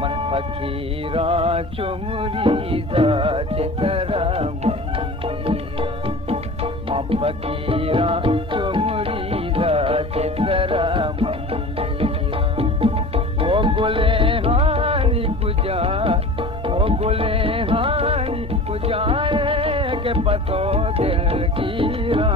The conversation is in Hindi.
मन फकीरा चुमरी दा चितरा मंदिरा मां फकीरा चुमरी दा चितरा मंदिरा ओ गुले हानी कुजा ओ गुले हानी कुजाए के पतो दिल गिरा